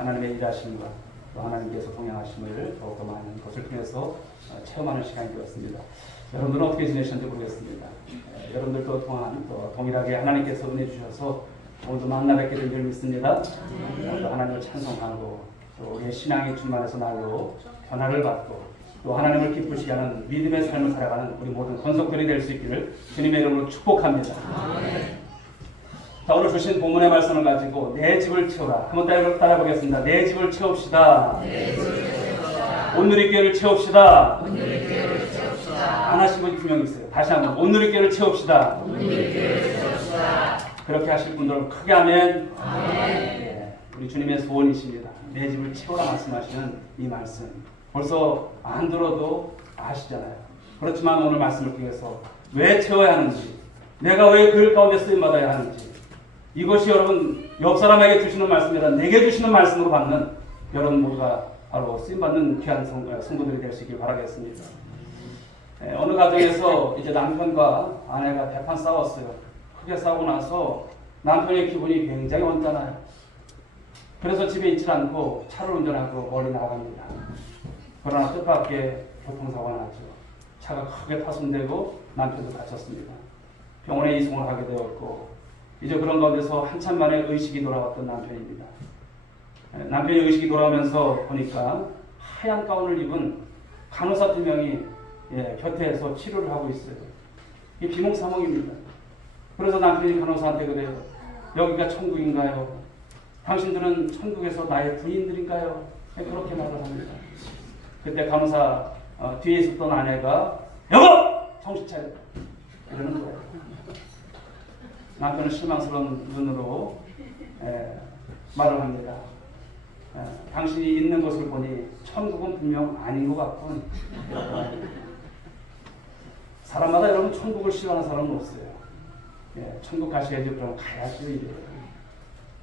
하나님의 일하심과 또 하나님께서 동행하심을 더욱더 많은 것을 통해서 체험하는 시간이 되었습니다. 여러분들은 어떻게 지내셨는지 모르겠습니다. 여러분들도 또한 또 동일하게 하나님께서 은혜 주셔서 오늘도 만나 뵙게 된 줄 믿습니다. 또 하나님을 찬송하고 또 우리의 신앙이 충만해서 날로 변화를 받고 또 하나님을 기쁘시게 하는 믿음의 삶을 살아가는 우리 모든 권속들이 될 수 있기를 주님의 이름으로 축복합니다. 자, 오늘 주신 본문의 말씀을 가지고 내 집을 채우라. 한번 따라보겠습니다. 내 집을 채웁시다. 온누리교회를 채웁시다. 안 하신 분이 분명히 있어요. 다시 한번 온누리교회를 채웁시다. 그렇게 하실 분들 크게 하면 네, 우리 주님의 소원이십니다. 내 집을 채우라 말씀하시는 이 말씀 벌써 안 들어도 아시잖아요. 그렇지만 오늘 말씀을 통해서 왜 채워야 하는지, 내가 왜 그 가운데 쓰임받아야 하는지, 이것이 여러분 옆 사람에게 주시는 말씀이라 내게 주시는 말씀으로 받는 여러분 모두가 바로 쓰임받는 귀한 성도들이 될 수 있길 바라겠습니다. 어느 가정에서 이제 남편과 아내가 대판 싸웠어요. 크게 싸우고 나서 남편의 기분이 굉장히 언짢아요. 그래서 집에 있지 않고 차를 운전하고 멀리 나갑니다. 그러나 뜻밖의 교통사고가 났죠. 차가 크게 파손되고 남편도 다쳤습니다. 병원에 이송을 하게 되었고 이제 그런 가운데서 한참 만에 의식이 돌아왔던 남편입니다. 남편이 의식이 돌아오면서 보니까 하얀 가운을 입은 간호사 2명이 곁에서 치료를 하고 있어요. 이게 비몽사몽입니다. 그래서 남편이 간호사한테 그래요. 여기가 천국인가요? 당신들은 천국에서 나의 부인들인가요? 그렇게 말을 합니다. 그때 간호사 뒤에 있었던 아내가 여보! 정신 차려! 이러는 거예요. 남편은 실망스러운 눈으로 말을 합니다. 당신이 있는 것을 보니 천국은 분명 아닌 것 같군. 사람마다 여러분 천국을 싫어하는 사람은 없어요. 천국 가셔야지 그럼 가야죠.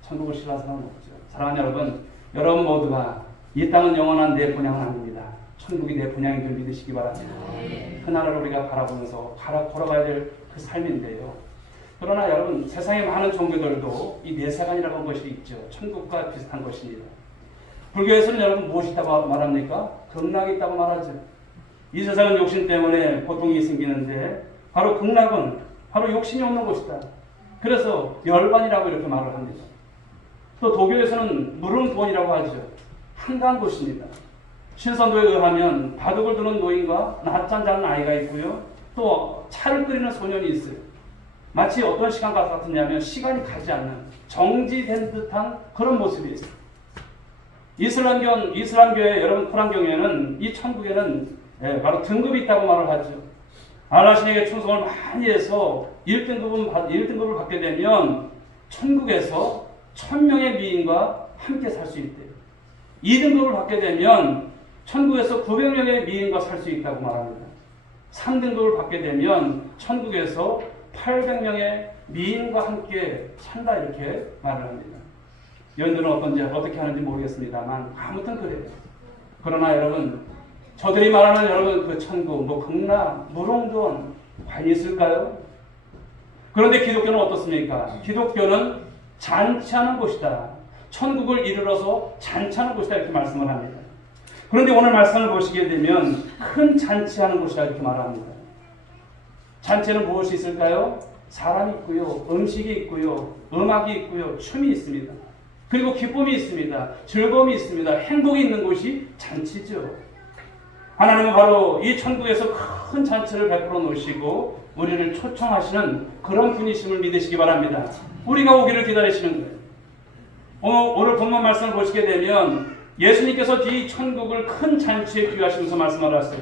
천국을 싫어하는 사람은 없죠. 사랑하는 여러분, 여러분 모두가 이 땅은 영원한 내 본향은 아닙니다. 천국이 내 본향인 줄 믿으시기 바랍니다. 그날을 우리가 바라보면서 걸어가야 될 그 삶인데요. 그러나 여러분 세상의 많은 종교들도 이 내세관이라고 하는 것이 있죠. 천국과 비슷한 것입니다. 불교에서는 여러분 무엇이 있다고 말합니까? 극락이 있다고 말하죠. 이 세상은 욕심 때문에 고통이 생기는데 바로 극락은 바로 욕심이 없는 곳이다. 그래서 열반이라고 이렇게 말을 합니다. 또 도교에서는 무릉도원이라고 하죠. 한가한 곳입니다. 신선도에 의하면 바둑을 두는 노인과 낮잠 자는 아이가 있고요. 또 차를 끓이는 소년이 있어요. 마치 어떤 시간과 같으냐면 시간이 가지 않는 정지된 듯한 그런 모습이 있어요. 이슬람교의 여러분 코란경에는 이 천국에는 바로 등급이 있다고 말을 하죠. 알라신에게 충성을 많이 해서 1등급을 받게 되면 천국에서 1000명의 미인과 함께 살 수 있대요. 2등급을 받게 되면 천국에서 900명의 미인과 살 수 있다고 말합니다. 3등급을 받게 되면 천국에서 800명의 미인과 함께 산다 이렇게 말을 합니다. 여러분들은 어떻게 하는지 모르겠습니다만 아무튼 그래요. 그러나 여러분 저들이 말하는 여러분 그 천국, 극락, 무릉도원 과연 있을까요? 그런데 기독교는 어떻습니까? 기독교는 잔치하는 곳이다. 천국을 이르러서 잔치하는 곳이다 이렇게 말씀을 합니다. 그런데 오늘 말씀을 보시게 되면 큰 잔치하는 곳이다 이렇게 말합니다. 잔치에는 무엇이 있을까요? 사람이 있고요, 음식이 있고요, 음악이 있고요, 춤이 있습니다. 그리고 기쁨이 있습니다. 즐거움이 있습니다. 행복이 있는 곳이 잔치죠. 하나님은 바로 이 천국에서 큰 잔치를 베풀어 놓으시고 우리를 초청하시는 그런 분이심을 믿으시기 바랍니다. 우리가 오기를 기다리시는 거예요. 오늘 본문 말씀을 보시게 되면 예수님께서 이 천국을 큰 잔치에 비유하시면서 말씀을 하셨어요.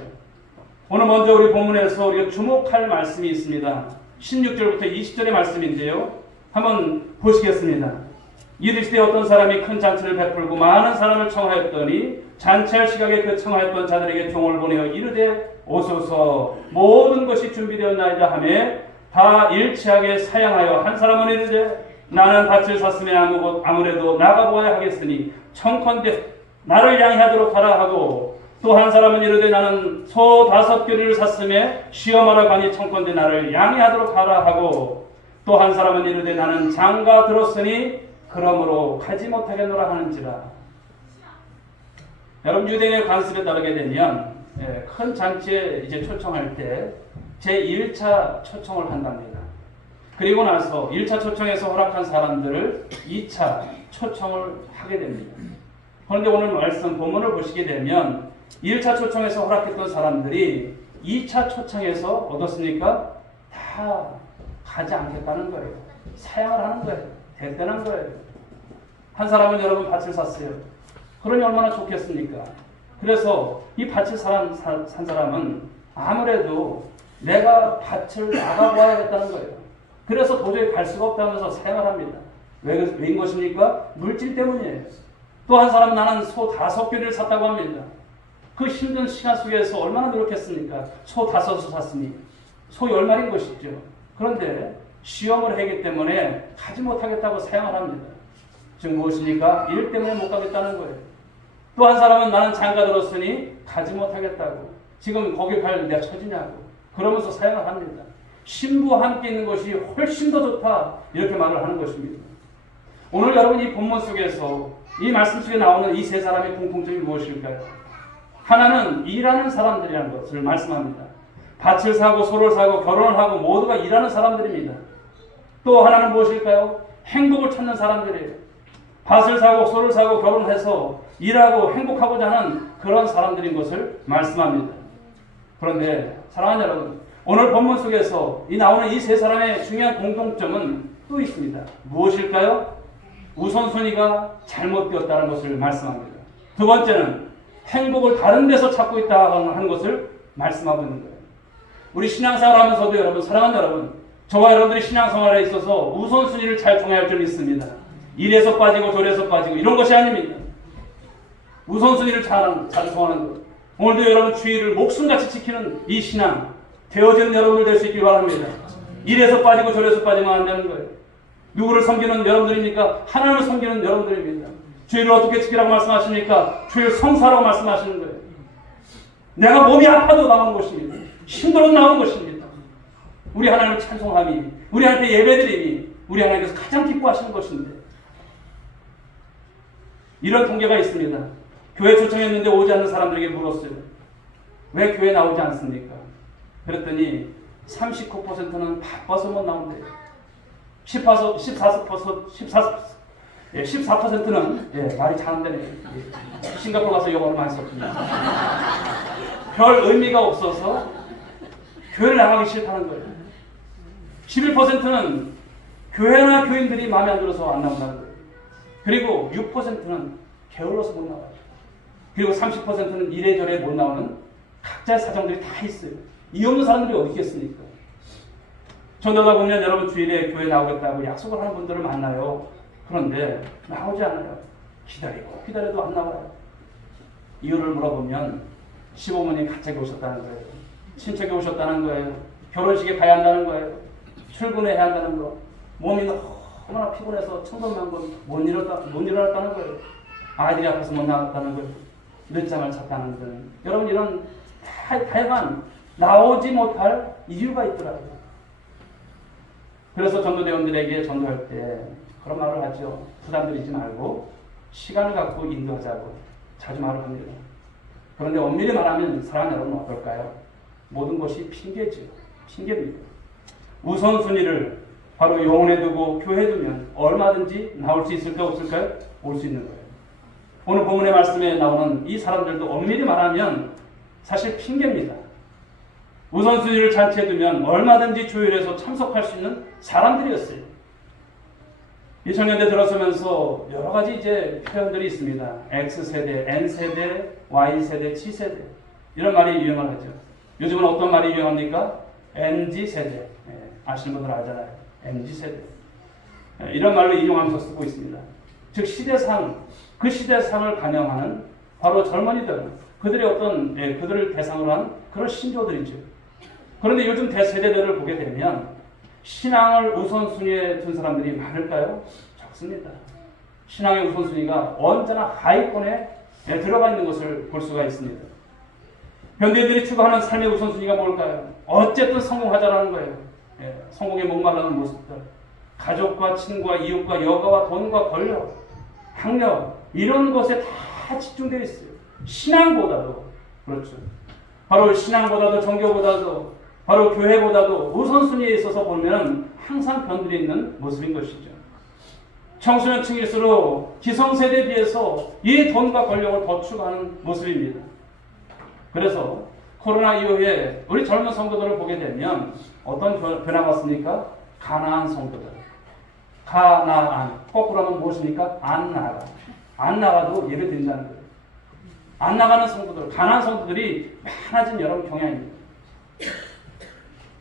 오늘 먼저 우리 본문에서 우리가 주목할 말씀이 있습니다. 16절부터 20절의 말씀인데요. 한번 보시겠습니다. 이르시되 어떤 사람이 큰 잔치를 베풀고 많은 사람을 청하였더니 잔치할 시각에 그 청하였던 자들에게 종을 보내어 이르되 오소서 모든 것이 준비되었나이다 하매 다 일치하게 사양하여 한 사람은 이르되 나는 밭을 샀으며 아무래도 나가보아야 하겠으니 청컨대 나를 양해하도록 하라 하고 또 한 사람은 이르되 나는 소 5교리를 샀으며 시험하러 가니 청컨대 나를 양해하도록 하라 하고 또 한 사람은 이르되 나는 장가 들었으니 그러므로 가지 못하겠노라 하는지라. 여러분 유대인의 관습에 따르게 되면 큰 잔치에 이제 초청할 때 제1차 초청을 한답니다. 그리고 나서 1차 초청에서 허락한 사람들을 2차 초청을 하게 됩니다. 그런데 오늘 말씀 본문을 보시게 되면 1차 초청에서 허락했던 사람들이 2차 초청에서 어떻습니까? 다 가지 않겠다는 거예요. 사양을 하는 거예요. 대변한 거예요. 한 사람은 여러분 밭을 샀어요. 그러니 얼마나 좋겠습니까? 그래서 이 밭을 산 사람은 아무래도 내가 밭을 나가봐야겠다는 거예요. 그래서 도저히 갈 수가 없다면서 사양을 합니다. 왜인 것입니까? 물질 때문이에요. 또 한 사람은 나는 소 5개를 샀다고 합니다. 그 힘든 시간 속에서 얼마나 노력했습니까? 소 5을 샀으니 소 10마리인 것이죠. 그런데 시험을 하기 때문에 가지 못하겠다고 사양을 합니다. 즉 무엇입니까? 일 때문에 못 가겠다는 거예요. 또 한 사람은 나는 장가 들었으니 가지 못하겠다고. 지금 거기 갈 내가 처지냐고. 그러면서 사양을 합니다. 신부와 함께 있는 것이 훨씬 더 좋다. 이렇게 말을 하는 것입니다. 오늘 여러분 이 본문 속에서 이 말씀 속에 나오는 이 세 사람의 공통점이 무엇일까요? 하나는 일하는 사람들이라는 것을 말씀합니다. 밭을 사고 소를 사고 결혼을 하고 모두가 일하는 사람들입니다. 또 하나는 무엇일까요? 행복을 찾는 사람들이에요. 밭을 사고 소를 사고 결혼해서 일하고 행복하고자 하는 그런 사람들인 것을 말씀합니다. 그런데 사랑하는 여러분, 오늘 본문 속에서 나오는 이 세 사람의 중요한 공통점은 또 있습니다. 무엇일까요? 우선순위가 잘못되었다는 것을 말씀합니다. 두 번째는 행복을 다른 데서 찾고 있다는 것을 말씀하고 있는 거예요. 우리 신앙생활 하면서도 여러분, 사랑하는 여러분, 저와 여러분들이 신앙생활에 있어서 우선순위를 잘 정해야 할 점이 있습니다. 이래서 빠지고 저래서 빠지고 이런 것이 아닙니다. 우선순위를 잘 정하는 것. 오늘도 여러분 주의를 목숨같이 지키는 이 신앙 되어지는 여러분들 될 수 있길 바랍니다. 이래서 빠지고 저래서 빠지면 안 되는 거예요. 누구를 섬기는 여러분들입니까? 하나님을 섬기는 여러분들입니다. 주의를 어떻게 지키라고 말씀하십니까? 주의를 성사라고 말씀하시는 거예요. 내가 몸이 아파도 나오는 것입니다. 힘들어도 나오는 것입니다. 우리 하나님을 찬송함이, 우리 하나님께 예배드림이 우리 하나님께서 가장 기뻐하시는 것인데 이런 통계가 있습니다. 교회 초청했는데 오지 않는 사람들에게 물었어요. 왜 교회 나오지 않습니까? 그랬더니 39%는 바빠서 못 나온대요. 14%는 말이 작은데 싱가포르 가서 영어를 많이 썼군요. 별 의미가 없어서 교회를 나가기 싫다는 거예요. 11%는 교회나 교인들이 마음에 안 들어서 안 나온다는 거예요. 그리고 6%는 게을러서 못 나와요. 그리고 30%는 이래저래 못 나오는 각자의 사정들이 다 있어요. 이 없는 사람들이 어디 있겠습니까? 전도다 보면 여러분 주일에 교회 나오겠다고 약속을 하는 분들을 만나요. 그런데 나오지 않아요. 기다려도 안 나와요. 이유를 물어보면 시부모님이 갑자기 오셨다는 거예요. 친척이 오셨다는 거예요. 결혼식에 가야 한다는 거예요. 출근해야 한다는 거. 몸이 너무나 피곤해서 청소년만 못 일어났다는 거예요. 아이들이 아파서 못 나갔다는 거예요. 늦잠을 잤다는 거예요. 여러분 이런 다양한 나오지 못할 이유가 있더라고요. 그래서 전도대원들에게 전도할 때 그런 말을 하죠. 부담 드리지 말고 시간을 갖고 인도하자고 자주 말을 합니다. 그런데 엄밀히 말하면 사랑하는 여러분은 어떨까요? 모든 것이 핑계죠. 핑계입니다. 우선순위를 바로 영혼에 두고 교회에 두면 얼마든지 나올 수 있을까요? 없을까요? 올 수 있는 거예요. 오늘 본문의 말씀에 나오는 이 사람들도 엄밀히 말하면 사실 핑계입니다. 우선순위를 잔치에 두면 얼마든지 조율해서 참석할 수 있는 사람들이었어요. 2000년대 들어서면서 여러 가지 이제 표현들이 있습니다. X세대, N세대, Y세대, G세대 이런 말이 유행을 하죠. 요즘은 어떤 말이 유행합니까? MZ세대. 아시는 분들 알잖아요. MZ세대. 이런 말로 인용하면서 쓰고 있습니다. 즉 시대상, 그 시대상을 반영하는 바로 젊은이들, 그들의 어떤 그들을 대상으로 한 그런 신조들이죠. 그런데 요즘 대세대들을 보게 되면 신앙을 우선순위에 둔 사람들이 많을까요? 적습니다. 신앙의 우선순위가 언제나 하위권에 들어가 있는 것을 볼 수가 있습니다. 현대인들이 추구하는 삶의 우선순위가 뭘까요? 어쨌든 성공하자라는 거예요. 성공에 목말라는 모습들. 가족과 친구와 이웃과 여가와 돈과 권력, 학력 이런 것에 다 집중되어 있어요. 신앙보다도, 그렇죠. 바로 신앙보다도, 종교보다도, 바로 교회보다도 우선순위에 있어서 보면 항상 변들이 있는 모습인 것이죠. 청소년층일수록 기성세대에 비해서 이 돈과 권력을 더 추구하는 모습입니다. 그래서 코로나 이후에 우리 젊은 성도들을 보게 되면 어떤 변화가 왔습니까? 가나안 성도들. 가나안. 거꾸로 하면 무엇입니까? 안 나가. 안 나가도 예배 드린다는 거예요. 안 나가는 성도들, 가나안 성도들이 많아진 여러분 경향입니다.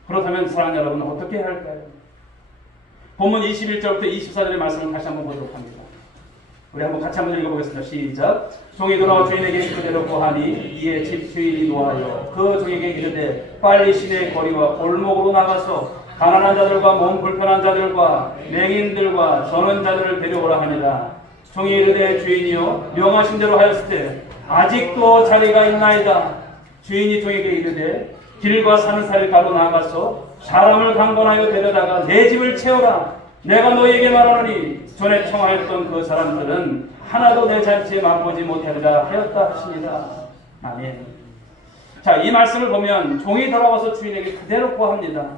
그렇다면 사랑하는 여러분 어떻게 해야 할까요? 본문 21절부터 24절의 말씀을 다시 한번 보도록 합니다. 우리 한번 같이 한번 읽어보겠습니다. 시작. 종이 돌아와 주인에게 그대로 고하니 이에 집 주인이 노하여 그 종에게 이르되 빨리 시내의 거리와 골목으로 나가서 가난한 자들과 몸 불편한 자들과 맹인들과 저는 자들을 데려오라 하니라. 종이 이르되 주인이여 명하신 대로 하였을 때 아직도 자리가 있나이다. 주인이 종에게 이르되 길과 산사를 가로 나가서 사람을 강권하여 데려다가 내 집을 채워라. 내가 너에게 말하노니 전에 청하였던 그 사람들은 하나도 내 잔치에 맛보지 못하리라 하였다 하시니라. 아멘. 자, 이 말씀을 보면 종이 돌아와서 주인에게 그대로 구합니다.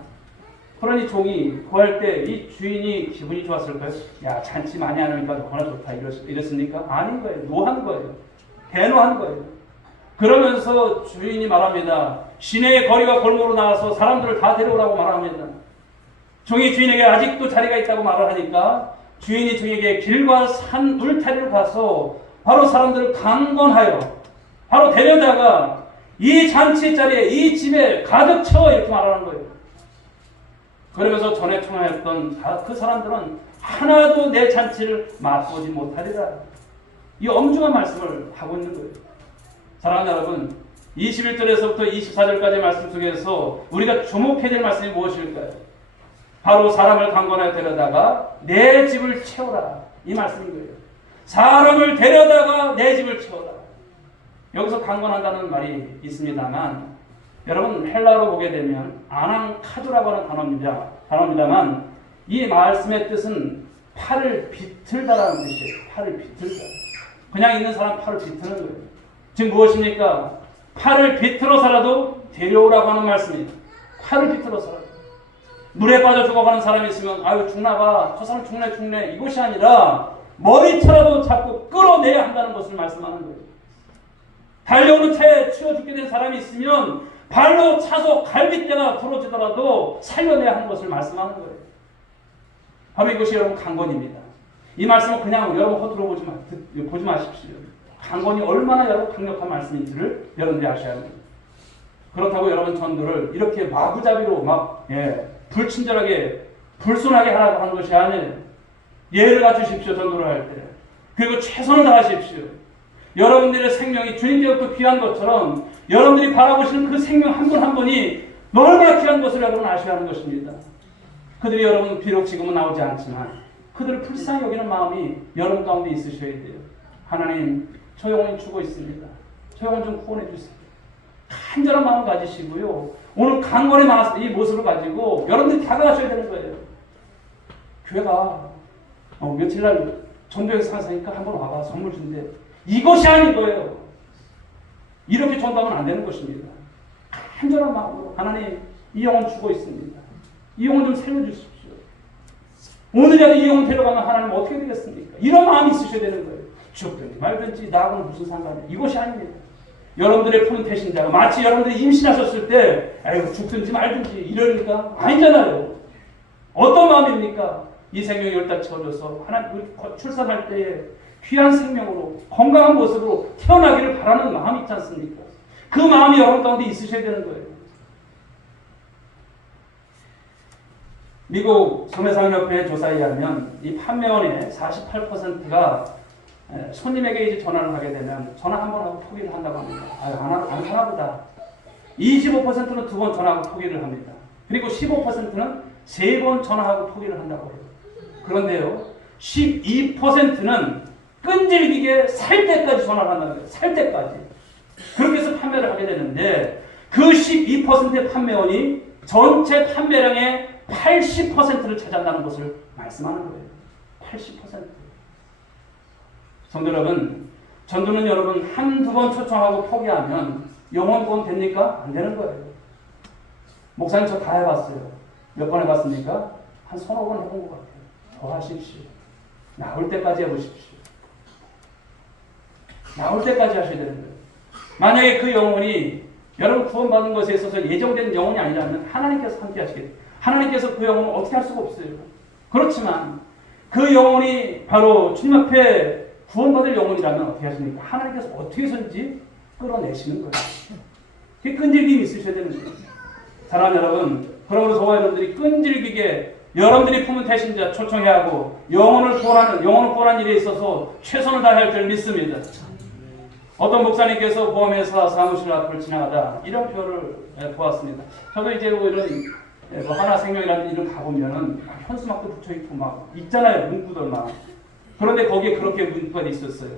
그러니 종이 구할 때 이 주인이 기분이 좋았을까요? 야, 잔치 많이 하니까 너무나 좋다 이랬습니까? 아닌 거예요. 노한 거예요. 대노한 거예요. 그러면서 주인이 말합니다. 시내의 거리와 골목으로 나와서 사람들을 다 데려오라고 말합니다. 종이 주인에게 아직도 자리가 있다고 말을 하니까 주인이 종에게 길과 산 울타리로 가서 바로 사람들을 강권하여 바로 데려다가 이 잔치 자리에 이 집에 가득 채워 이렇게 말하는 거예요. 그러면서 전에 청하였던 그 사람들은 하나도 내 잔치를 맛보지 못하리라. 이 엄중한 말씀을 하고 있는 거예요. 사랑하는 여러분, 21절에서부터 24절까지의 말씀 속에서 우리가 주목해야 될 말씀이 무엇일까요? 바로 사람을 강권하여 데려다가 내 집을 채워라. 이 말씀인 거예요. 사람을 데려다가 내 집을 채워라. 여기서 강권한다는 말이 있습니다만 여러분 헬라어로 보게 되면 아낭카두라고 하는 단어입니다만 이 말씀의 뜻은 팔을 비틀다라는 뜻이에요. 팔을 비틀다. 그냥 있는 사람 팔을 비트는 거예요. 지금 무엇입니까? 팔을 비틀어서라도 데려오라고 하는 말씀입니다. 팔을 비틀어서라도. 물에 빠져 죽어가는 사람이 있으면 아유 죽나봐. 저 사람 죽네. 이것이 아니라 머리채라도 잡고 끌어내야 한다는 것을 말씀하는 거예요. 달려오는 차에 치워 죽게 된 사람이 있으면 발로 차서 갈빗대가 부러지더라도 살려내야 하는 것을 말씀하는 거예요. 바로 이것이 여러분 강권입니다. 이 말씀은 그냥 여러분 허투루 보지 마십시오. 강권이 얼마나 여러분 강력한 말씀인지를 여러분들이 아셔야 합니다. 그렇다고 여러분 전도를 이렇게 마구잡이로 불친절하게 불순하게 하라고 하는 것이 아니에요. 예를 갖추십시오. 전도를 할 때. 그리고 최선을 다하십시오. 여러분들의 생명이 주님께로부터 귀한 것처럼 여러분들이 바라보시는 그 생명 한 분 한 분이 얼마나 귀한 것을 여러분 아셔야 하는 것입니다. 그들이 여러분 비록 지금은 나오지 않지만 그들을 불쌍히 여기는 마음이 여러분 가운데 있으셔야 돼요. 하나님, 저 영혼이 죽어 있습니다. 저 영혼 좀 구원해 주세요. 간절한 마음 가지시고요. 오늘 강건의 이 모습을 가지고 여러분들이 다가가셔야 되는 거예요. 교회가 며칠 날 전도에서 상사니까 한번 와봐 선물 준대. 이것이 아닌 거예요. 이렇게 전도하면 안 되는 것입니다. 간절한 마음으로 하나님, 이 영혼 죽어 있습니다. 이 영혼 좀 살려주십시오. 오늘이라도 이 영혼 데려가면 하나님 어떻게 되겠습니까? 이런 마음이 있으셔야 되는 거예요. 죽든지 말든지 나하고는 무슨 상관이에요. 이것이 아닙니다. 여러분들의 푸른 태신자가 마치 여러분들이 임신하셨을 때 아이고 죽든지 말든지 이러니까 아니잖아요. 어떤 마음입니까? 이 생명이 열다 채워져서 하나님 출산할 때에 귀한 생명으로 건강한 모습으로 태어나기를 바라는 마음이 있지 않습니까? 그 마음이 여러분 가운데 있으셔야 되는 거예요. 미국 소매상협회 조사에 의하면 이 판매원의 48%가 손님에게 이제 전화를 하게 되면 전화 한 번 하고 포기를 한다고 합니다. 안 하나 보다. 25%는 두 번 전화하고 포기를 합니다. 그리고 15%는 세 번 전화하고 포기를 한다고 해요. 그런데요, 12%는 끈질기게 살 때까지 전화를 한다고 해요. 살 때까지. 그렇게 해서 판매를 하게 되는데 그 12%의 판매원이 전체 판매량의 80%를 차지한다는 것을 말씀하는 거예요. 80%. 성도 여러분, 전도는 여러분 한두 번 초청하고 포기하면 영원 구원 됩니까? 안 되는 거예요. 목사님 저 다 해봤어요. 몇 번 해봤습니까? 한 서너 번 해본 것 같아요. 더 하십시오. 나올 때까지 해보십시오. 나올 때까지 하셔야 되는 거예요. 만약에 그 영혼이 여러분 구원받은 것에 있어서 예정된 영혼이 아니라면 하나님께서 함께 하시겠죠. 하나님께서 그 영혼을 어떻게 할 수가 없어요. 그렇지만 그 영혼이 바로 주님 앞에 구원받을 영혼이라면 어떻게 하십니까? 하나님께서 어떻게 해서든지 끌어내시는 거예요. 그게 끈질김이 있으셔야 되는 거예요. 사랑하는 여러분, 그러므로 저와 여러분들이 끈질기게 여러분들이 품은 대신자 초청해야 하고 영혼을 구원하는 일에 있어서 최선을 다해야 할 줄 믿습니다. 어떤 목사님께서 보험회사 사무실 앞을 지나가다 이런 표를 보았습니다. 저도 이제 이런 하나생명이라는 이름 가보면은 현수막도 붙여있고 막 있잖아요. 문구들 막. 그런데 거기에 그렇게 문구가 있었어요.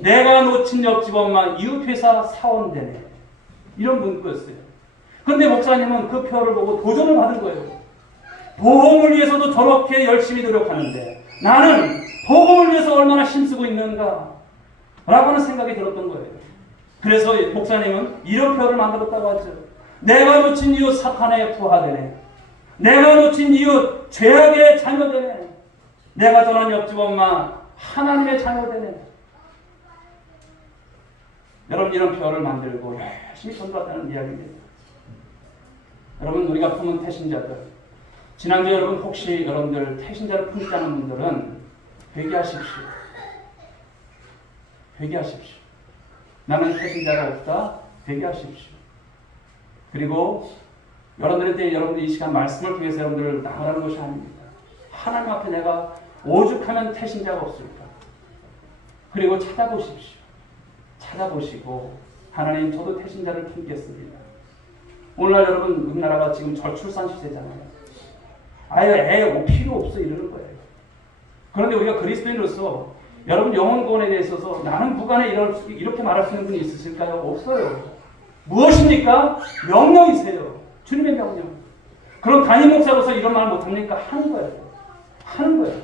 내가 놓친 옆집 엄마 이웃회사 사원되네. 이런 문구였어요. 그런데 목사님은 그 표를 보고 도전을 받은 거예요. 복음을 위해서도 저렇게 열심히 노력하는데 나는 복음을 위해서 얼마나 힘쓰고 있는가 라고 하는 생각이 들었던 거예요. 그래서 목사님은 이런 표를 만들었다고 하죠. 내가 놓친 이웃 사탄의 부하되네. 내가 놓친 이웃 죄악의 자녀되네. 내가 전한 옆집 엄마 하나님의 자녀되네. 여러분 이런 표를 만들고 열심히 전도했다는 이야기입니다. 여러분 우리가 품은 태신자들, 지난주에 여러분 혹시 여러분들 태신자를 품지 않은 분들은 회개하십시오. 회개하십시오. 나는 태신자가 없다. 회개하십시오. 그리고 여러분들한테 여러분들 이 시간 말씀을 통해서 여러분들을 나가라는 것이 아닙니다. 하나님 앞에 내가 오죽하면 태신자가 없을까. 그리고 찾아보십시오. 찾아보시고 하나님 저도 태신자를 품겠습니다. 오늘날 여러분 우리나라가 지금 저출산 시대잖아요. 아예 애 필요 없어 이러는 거예요. 그런데 우리가 그리스도인으로서 여러분 영혼 구원에 대해서 나는 무관해 이렇게 말할 수 있는 분이 있으실까요? 없어요. 무엇입니까? 명령이세요. 주님의 명령. 그럼 담임 목사로서 이런 말 못합니까? 하는 거예요. 하는 거예요.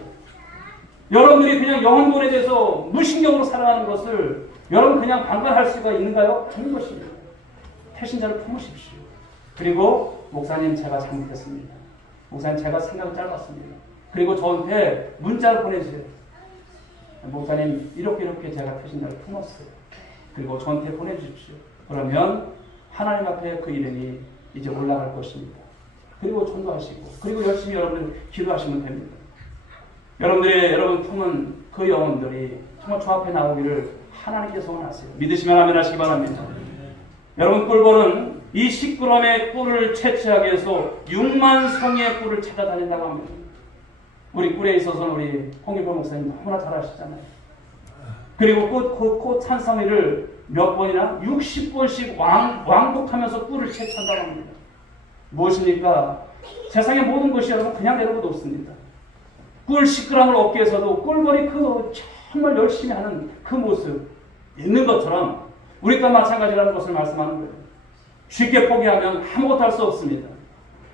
여러분들이 그냥 영혼 구원에 대해서 무신경으로 살아가는 것을 여러분 그냥 방관할 수가 있는가요? 하는 것입니다. 태신자를 품으십시오. 그리고 목사님 제가 잘못했습니다. 목사님 제가 생각이 짧았습니다. 그리고 저한테 문자를 보내주세요. 목사님 이렇게 제가 태신자를 품었어요. 그리고 저한테 보내주십시오. 그러면 하나님 앞에 그 이름이 이제 올라갈 것입니다. 그리고 전도하시고 그리고 열심히 여러분들 기도하시면 됩니다. 여러분 품은 그 영혼들이 정말 주 앞에 나오기를 하나님께서 원하세요. 믿으시면 아멘 하시기 바랍니다. 여러분 꿀벌은 이 시끄러움의 꿀을 채취하기 위해서 6만 송이의 꿀을 찾아다닌다고 합니다. 우리 꿀에 있어서는 우리 홍일보 목사님 너무나 잘 아시잖아요. 그리고 꽃 한 송이를 몇 번이나 60번씩 왕복하면서 꿀을 채취한다고 합니다. 무엇입니까? 세상의 모든 것이 여러분 그냥 내려도 없습니다. 꿀 10g을 얻기 위해서도 꿀벌이 정말 열심히 하는 그 모습 있는 것처럼 우리도 마찬가지라는 것을 말씀하는 거예요. 쉽게 포기하면 아무것도 할 수 없습니다.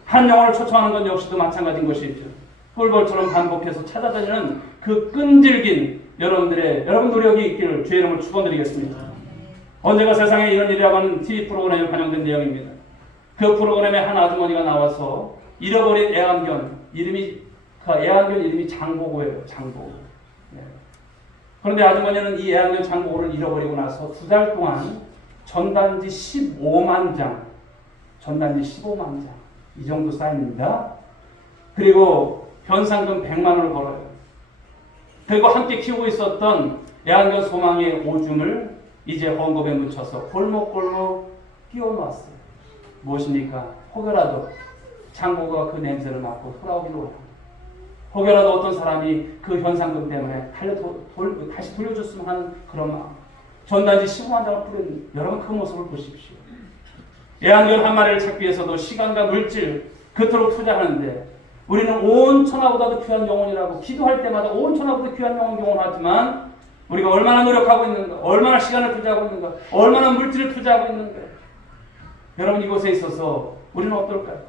한 영혼을 초청하는 건 역시도 마찬가지인 것이죠. 꿀벌처럼 반복해서 찾아다니는 그 끈질긴 여러분 노력이 있기를 주의 이름을 축원드리겠습니다. 언제가 세상에 이런 일이라고 하는 TV 프로그램에 반영된 내용입니다. 그 프로그램에 한 아주머니가 나와서 잃어버린 애완견 이름이 장보고예요. 장보고. 네. 그런데 아주머니는 이 애완견 장보고를 잃어버리고 나서 2달 동안 전단지 15만 장 이 정도 쌓입니다. 그리고 현상금 100만 원을 벌어요. 그리고 함께 키우고 있었던 애완견 소망의 오줌을 이제 헌금에 묻혀서 골목골목 끼워놓았어요. 무엇입니까? 혹여라도 장보고가 그 냄새를 맡고 돌아오기로 합니다. 혹여라도 어떤 사람이 그 현상금 때문에 다시 돌려줬으면 하는 그런 마음. 전단지 15만 장을 뿌린 여러분 그 모습을 보십시오. 애완견 한 마리를 찾기 위해서도 시간과 물질 그토록 투자하는데 우리는 온 천하보다도 귀한 영혼이라고 기도할 때마다 온 천하보다 귀한 영혼 경험하지만 우리가 얼마나 노력하고 있는가, 얼마나 시간을 투자하고 있는가, 얼마나 물질을 투자하고 있는가. 여러분 이곳에 있어서 우리는 어떨까요?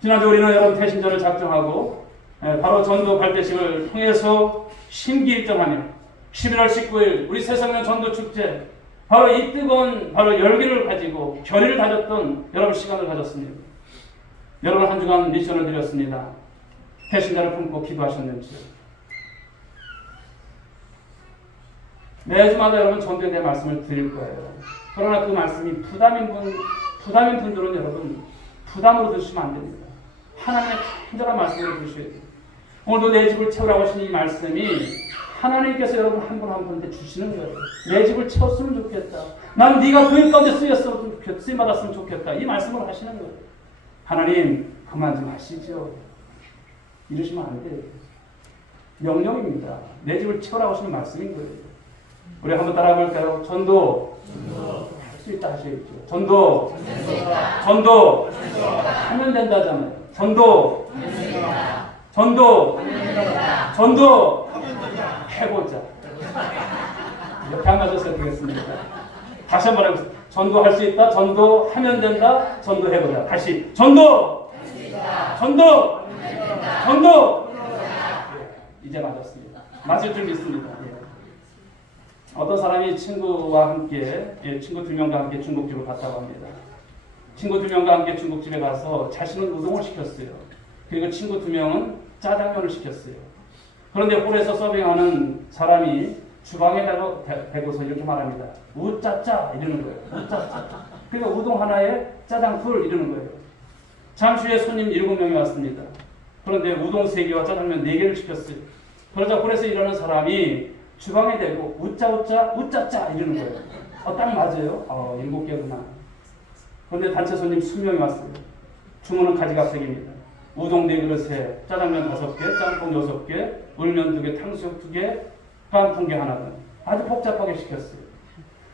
지난주 우리는 여러분 태신전을 작정하고 바로 전도 발대식을 통해서 심기일정하며 11월 19일 우리 새성령 전도축제, 바로 이 뜨거운 바로 열기를 가지고 결의를 다졌던 여러분 시간을 가졌습니다. 여러분 한 주간 미션을 드렸습니다. 배신자를 품고 기도하셨는지요? 매주마다 여러분 전도에 대한 말씀을 드릴 거예요. 그러나 그 말씀이 부담인 분들은 여러분 부담으로 드시면 안 됩니다. 하나님의 간절한 말씀으로 드셔야 돼요. 오늘도 내 집을 채우라고 하신 이 말씀이 하나님께서 여러분 한 분 한 분한테 주시는 거예요. 내 집을 채웠으면 좋겠다. 난 네가 그 일 가운데 쓰임 받았으면 좋겠다. 이 말씀을 하시는 거예요. 하나님 그만 좀 하시죠. 이러시면 안 돼요. 명령입니다. 내 집을 채우라고 하시는 말씀인 거예요. 우리 한번 따라해 볼까요? 전도. 할 수 있다 하셔야죠. 전도. 전도. 하면 된다잖아요. 전도. 전도. 전도. 해보자. 옆에 안 맞았어야 되겠습니까? 다시 한번 해보세요. 전도할 수 있다. 전도하면 된다. 전도해보자. 다시. 전도. 전도. 전도. 이제 맞았습니다. 맞을 줄 믿습니다. 어떤 사람이 친구와 함께, 친구 2명과 함께 중국집을 갔다고 합니다. 친구 2명과 함께 중국집에 가서 자신은 우동을 시켰어요. 그리고 친구 2명은 짜장면을 시켰어요. 그런데 홀에서 서빙하는 사람이 주방에 대고서 이렇게 말합니다. 우짜짜 이러는 거예요. 우짜짜. 그러니까 우동 하나에 짜장 둘 이러는 거예요. 잠시 후에 손님 7명이 왔습니다. 그런데 우동 3개와 짜장면 4개를 시켰어요. 그러자 홀에서 일하는 사람이 주방에 대고 우짜짜 이러는 거예요. 딱 맞아요. 7개구나. 그런데 단체 손님 20명이 왔어요. 주문은 가지각색입니다. 우동 4그릇에 짜장면 5개, 짬뽕 6개, 울면 2개, 탕수육 2개, 깐풍기 하나 등 아주 복잡하게 시켰어요.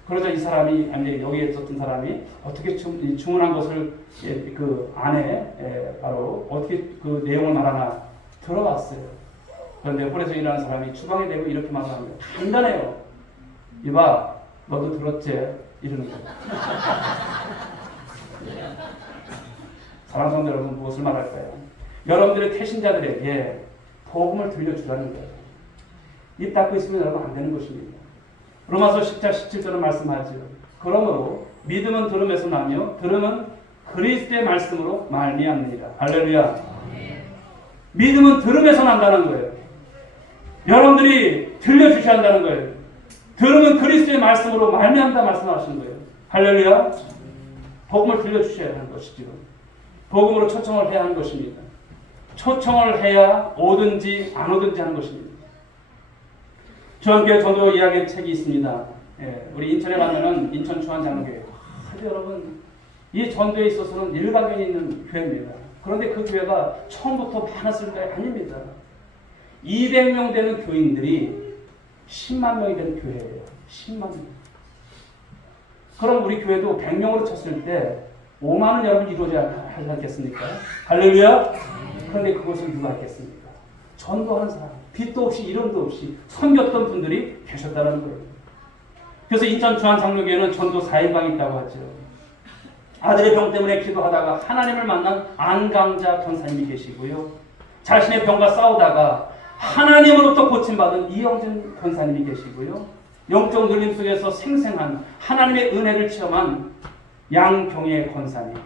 그러자 이 사람이, 아니 여기에 있었던 사람이 어떻게 주문한 것을 그 안에 바로 어떻게 그 내용을 말하나 들어봤어요. 그런데 홀에서 일하는 사람이 주방에 대고 이렇게 말합니다. 간단해요. 이봐, 너도 들었지? 이러는 거예요. 사랑하는 성도 여러분, 무엇을 말할까요? 여러분들의 태신자들에게 복음을 들려주라는 거예요. 입 닫고 있으면 여러분 안 되는 것입니다. 로마서 10장 17절은 말씀하죠. 그러므로 믿음은 들음에서 나며 들음은 그리스도의 말씀으로 말미암느니라. 할렐루야. 믿음은 들음에서 난다는 거예요. 여러분들이 들려주셔야 한다는 거예요. 들음은 그리스도의 말씀으로 말미암다 말씀하시는 거예요. 할렐루야. 복음을 들려주셔야 하는 것이죠. 복음으로 초청을 해야 하는 것입니다. 초청을 해야 오든지 안 오든지 하는 것입니다. 주한교회 전도 이야기 책이 있습니다. 우리 인천에 가면은 인천 주한장로교회. 여러분, 이 전도에 있어서는 일가견이 있는 교회입니다. 그런데 그 교회가 처음부터 많았을까요? 아닙니다. 200명 되는 교인들이 10만 명이 되는 교회예요. 10만 명. 그럼 우리 교회도 100명으로 쳤을 때 5만은 여러분 이루어져야 하지 않겠습니까? 할렐루야! 그런데 그것을 누가 했겠습니까? 전도하는 사람, 빛도 없이 이름도 없이 섬겼던 분들이 계셨다는 거예요. 그래서 인천 주한장로교회는 전도 4인방이 있다고 하죠. 아들의 병 때문에 기도하다가 하나님을 만난 안강자 권사님이 계시고요. 자신의 병과 싸우다가 하나님으로부터 고침받은 이영진 권사님이 계시고요. 영적 눌림 속에서 생생한 하나님의 은혜를 체험한 양경의 권사님,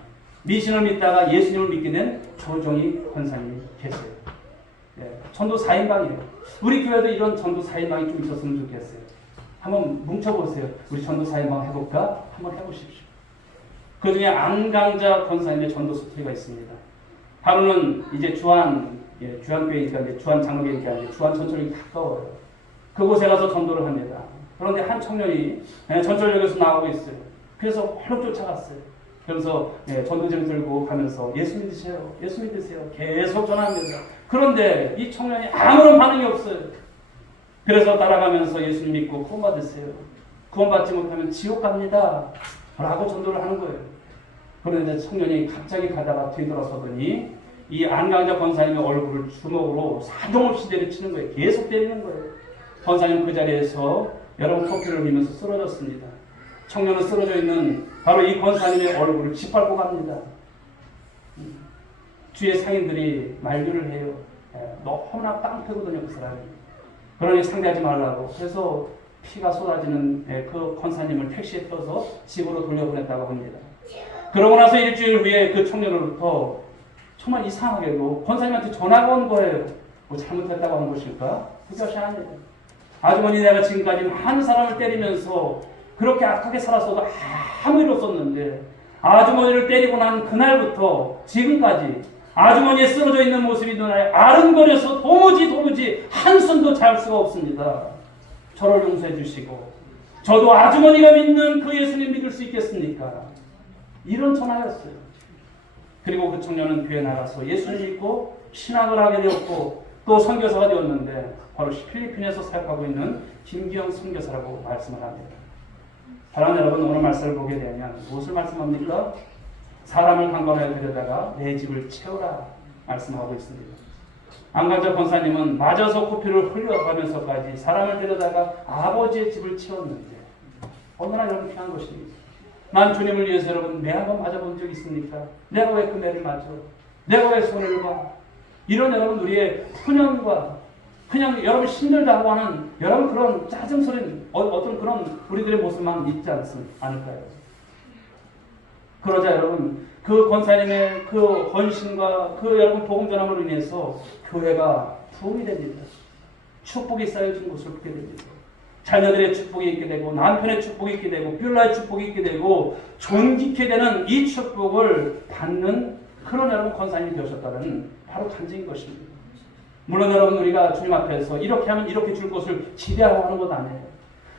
미신을 믿다가 예수님을 믿게 된 조정희 권사님이 계세요. 전도 4인방이에요. 우리 교회도 이런 전도 4인방이 좀 있었으면 좋겠어요. 한번 뭉쳐보세요. 우리 전도 4인방 해볼까? 한번 해보십시오. 그 중에 안강자 권사님의 전도 스토리가 있습니다. 바로는 이제 주한교회니까 이제 주한장로교회니까 이제 주한천철역이 가까워요. 그곳에 가서 전도를 합니다. 그런데 한 청년이 전철역에서 나오고 있어요. 그래서 홀로 쫓아갔어요. 그러면서 전도지를 들고 가면서 예수 믿으세요. 예수 믿으세요. 계속 전합니다. 그런데 이 청년이 아무런 반응이 없어요. 그래서 따라가면서 예수님 믿고 구원받으세요. 구원받지 못하면 지옥 갑니다. 라고 전도를 하는 거예요. 그런데 청년이 갑자기 가다가 뒤돌아서더니 이 안강자 권사님의 얼굴을 주먹으로 사정없이 때려치는 거예요. 계속 때리는 거예요. 권사님 그 자리에서 여러분 커피를 흘리면서 쓰러졌습니다. 청년은 쓰러져 있는 바로 이 권사님의 얼굴을 짓밟고 갑니다. 주의 상인들이 만류를 해요. 너무나 깡패거든요, 그 사람이. 그러니 상대하지 말라고. 그래서 피가 쏟아지는 그 권사님을 택시에 태워서 집으로 돌려보냈다고 합니다. 그러고 나서 일주일 후에 그 청년으로부터 정말 이상하게도 권사님한테 전화가 온 거예요. 뭐 잘못했다고 한 것일까? 그것이 아니에요. 아주머니, 내가 지금까지 많은 사람을 때리면서 그렇게 악하게 살았어도 아무 일 없었는데 아주머니를 때리고 난 그날부터 지금까지 아주머니의 쓰러져 있는 모습이 눈에 아른거려서 도무지 한숨도 잘 수가 없습니다. 저를 용서해 주시고 저도 아주머니가 믿는 그 예수님 믿을 수 있겠습니까? 이런 전화였어요. 그리고 그 청년은 교회 나가서 예수를 믿고 신학을 하게 되었고 또 선교사가 되었는데 바로 필리핀에서 사역하고 있는 김기영 선교사라고 말씀을 합니다. 사랑하는 여러분, 오늘 말씀을 보게 되면 무엇을 말씀합니까? 사람을 강건하여 데려다가 내 집을 채우라 말씀하고 있습니다. 안간자 권사님은 맞아서 코피를 흘려가면서까지 사람을 데려다가 아버지의 집을 채웠는데 얼마나 여러분 귀한 것입니까? 난 주님을 위해서 여러분 매 한 번 맞아본 적 있습니까? 내가 왜 그 매를 맞아? 내가 왜 손해를 봐? 이런 여러분 우리의 푸념과 그냥 여러분 힘들다고 하는 여러분 그런 짜증소리는 어떤 그런 우리들의 모습만 있지 않을까요? 그러자 여러분 그 권사님의 그 헌신과 그 여러분 복음 전함으로 인해서 교회가 부흥이 됩니다. 축복이 쌓여진 곳을 보게 됩니다. 자녀들의 축복이 있게 되고 남편의 축복이 있게 되고 뷰라의 축복이 있게 되고 존귀케 되는 이 축복을 받는 그런 여러분 권사님이 되셨다는 바로 간증인 것입니다. 물론 여러분 우리가 주님 앞에서 이렇게 하면 이렇게 줄 것을 기대하고 하는 것 아니에요.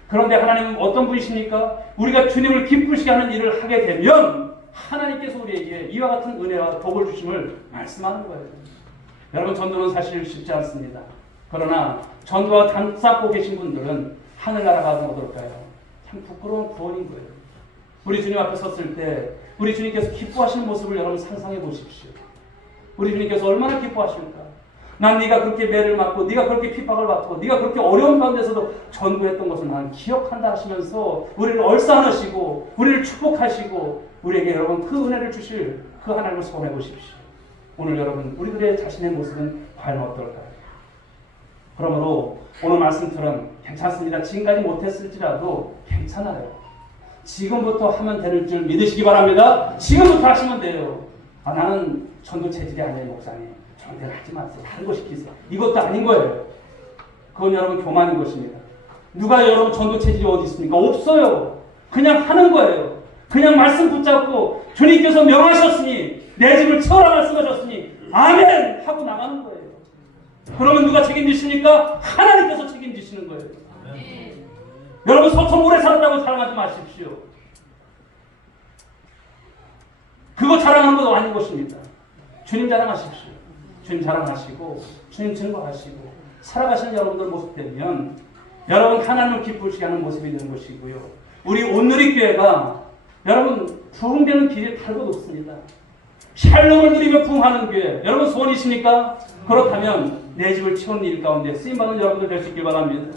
그런데 하나님은 어떤 분이십니까? 우리가 주님을 기쁘시게 하는 일을 하게 되면 하나님께서 우리에게 이와 같은 은혜와 복을 주심을 말씀하는 거예요. 여러분 전도는 사실 쉽지 않습니다. 그러나 전도와 단 쌓고 계신 분들은 하늘나라가 어떨까요? 참 부끄러운 구원인 거예요. 우리 주님 앞에 섰을 때 우리 주님께서 기뻐하시는 모습을 여러분 상상해 보십시오. 우리 주님께서 얼마나 기뻐하실까? 난 네가 그렇게 매를 맞고 네가 그렇게 핍박을 받고 네가 그렇게 어려운 가운데서도 전도했던 것을 나는 기억한다 하시면서 우리를 얼싸안으시고 우리를 축복하시고 우리에게 여러분 그 은혜를 주실 그 하나님을 소원해 보십시오. 오늘 여러분 우리들의 자신의 모습은 과연 어떨까요? 그러므로 오늘 말씀처럼 괜찮습니다. 지금까지 못했을지라도 괜찮아요. 지금부터 하면 되는 줄 믿으시기 바랍니다. 지금부터 하시면 돼요. 나는 전도 체질이 아니에요, 목사님. 저한테는 하지 마세요. 다른 거 시키세요. 이것도 아닌 거예요. 그건 여러분 교만인 것입니다. 누가 여러분 전도 체질이 어디 있습니까? 없어요. 그냥 하는 거예요. 그냥 말씀 붙잡고 주님께서 명하셨으니 내 집을 채워라 말씀하셨으니 아멘 하고 나가는 거예요. 그러면 누가 책임지십니까? 하나님께서 책임지시는 거예요. 여러분 소통 오래 살았다고 자랑하지 마십시오. 그거 자랑하는 것도 아닌 것입니다. 주님 자랑하십시오. 주님 자랑하시고 주님 증거하시고 살아가시는 여러분들 모습 되면 여러분 하나님을 기쁘시게 하는 모습이 되는 것이고요. 우리 온누리교회가 여러분 부흥되는 길이 다른 것 없습니다. 샬롬을 누리며 부흥하는 교회 여러분 소원이십니까? 그렇다면 내 집을 채우는 일 가운데 쓰임받는 여러분들 될 수 있길 바랍니다.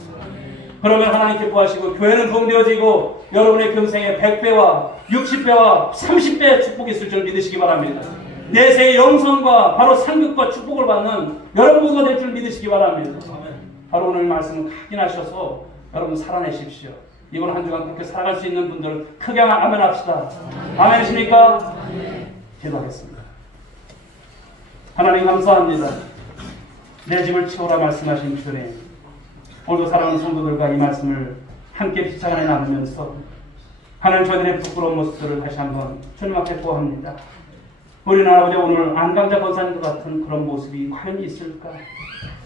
그러면 하나님 기뻐하시고 교회는 부흥되어지고 여러분의 평생에 100배와 60배와 30배의 축복이 있을 줄 믿으시기 바랍니다. 내세의 영성과 바로 상급과 축복을 받는 여러분 모두가 될 줄 믿으시기 바랍니다. 바로 오늘 말씀을 확인하셔서 여러분 살아내십시오. 이번 한 주간 그렇게 살아갈 수 있는 분들 크게 아멘 합시다. 아멘이십니까? 기도하겠습니다. 하나님 감사합니다. 내 집을 채우라 말씀하신 주님, 오늘도 사랑하는 성도들과 이 말씀을 함께 비차간에 나누면서 하나님 저희들의 부끄러운 모습들을 다시 한번 주님 앞에 구합니다. 우리는 아버지 오늘 안강자 권사님과 같은 그런 모습이 과연 있을까?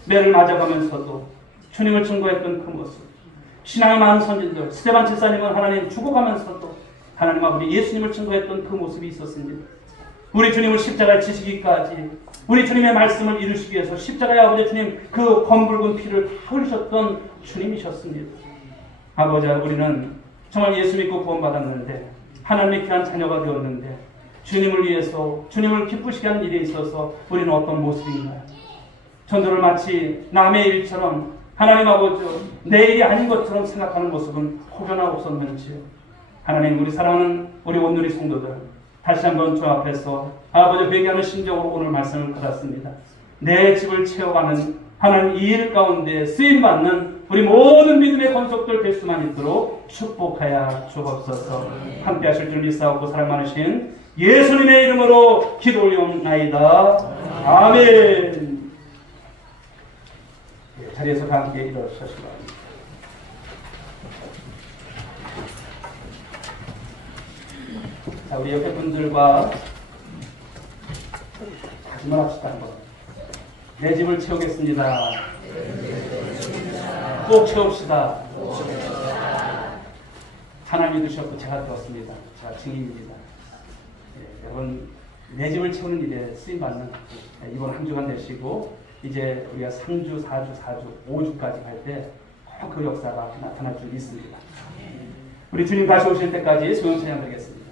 매를 맞아가면서도 주님을 증거했던 그 모습, 신앙의 많은 선진들 스데반 집사님은 하나님 죽어가면서도 하나님 아버지 예수님을 증거했던 그 모습이 있었습니다. 우리 주님을 십자가에 지시기까지 우리 주님의 말씀을 이루시기 위해서 십자가에 아버지 주님 그 검붉은 피를 다 흘리셨던 주님이셨습니다. 아버지 우리는 정말 예수 믿고 구원받았는데 하나님의 귀한 자녀가 되었는데 주님을 위해서 주님을 기쁘시게 하는 일에 있어서 우리는 어떤 모습인가요? 전도를 마치 남의 일처럼 하나님 아버지 내 일이 아닌 것처럼 생각하는 모습은 혹여나 없었는지요. 하나님 우리 사랑하는 우리 온누리 성도들 다시 한번 주 앞에서 아버지 회개하는 심정으로 오늘 말씀을 받았습니다. 내 집을 채워가는 하나님 이 일 가운데 쓰임받는 우리 모든 믿음의 권속들 될 수만 있도록 축복하여 주옵소서. 함께 하실 줄 믿사옵고 사랑 많으신 예수님의 이름으로 기도 올리옵나이다. 아멘. 자리에서 함께 일어서시기 바랍니다. 자, 우리 옆에 분들과 자기만 합시다. 한번. 내 집을 채우겠습니다. 꼭 채웁시다. 하나님이 주셨고 제가 되었습니다. 제가 증인입니다. 여러분, 내 집을 채우는 일에 쓰임받는 이번 한 주간 되시고, 이제 우리가 3주, 4주, 4주, 5주까지 갈 때 꼭 그 역사가 나타날 줄 믿습니다. 우리 주님 다시 오실 때까지 소영 찬양 드리겠습니다.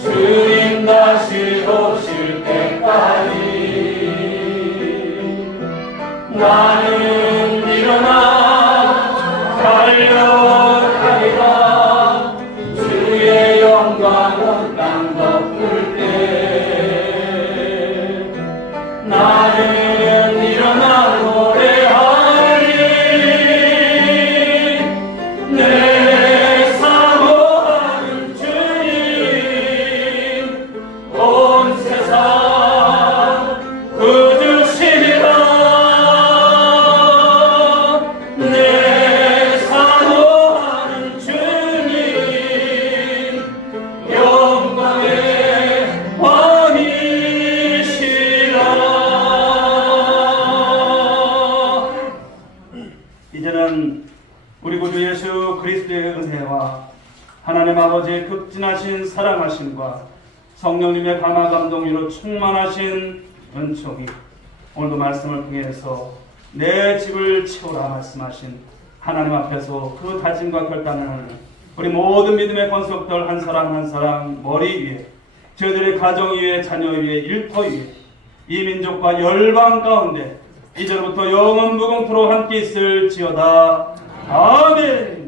주님 다시 오실 때까지 나는 일어나 달려가리라. 주의 영광 온 땅 덮을 때 나는 일어나 노래하리. 내 사모하는 주님 온 세상 구주시리라. 내 사모하는 주님 영광의 왕이시라. 이제는 우리 구주 예수 그리스도의 은혜와 하나님 아버지의 극진하신 사랑하심과 성령님의 감화 감동으로 충만하신 은총이 오늘도 말씀을 통해서 내 집을 채우라 말씀하신 하나님 앞에서 그 다짐과 결단을 하는 우리 모든 믿음의 권속들 한 사람 한 사람 머리 위에, 저희들의 가정 위에, 자녀 위에, 일터 위에, 이 민족과 열방 가운데 이제부터 영원 무궁토록 함께 있을지어다. 아멘.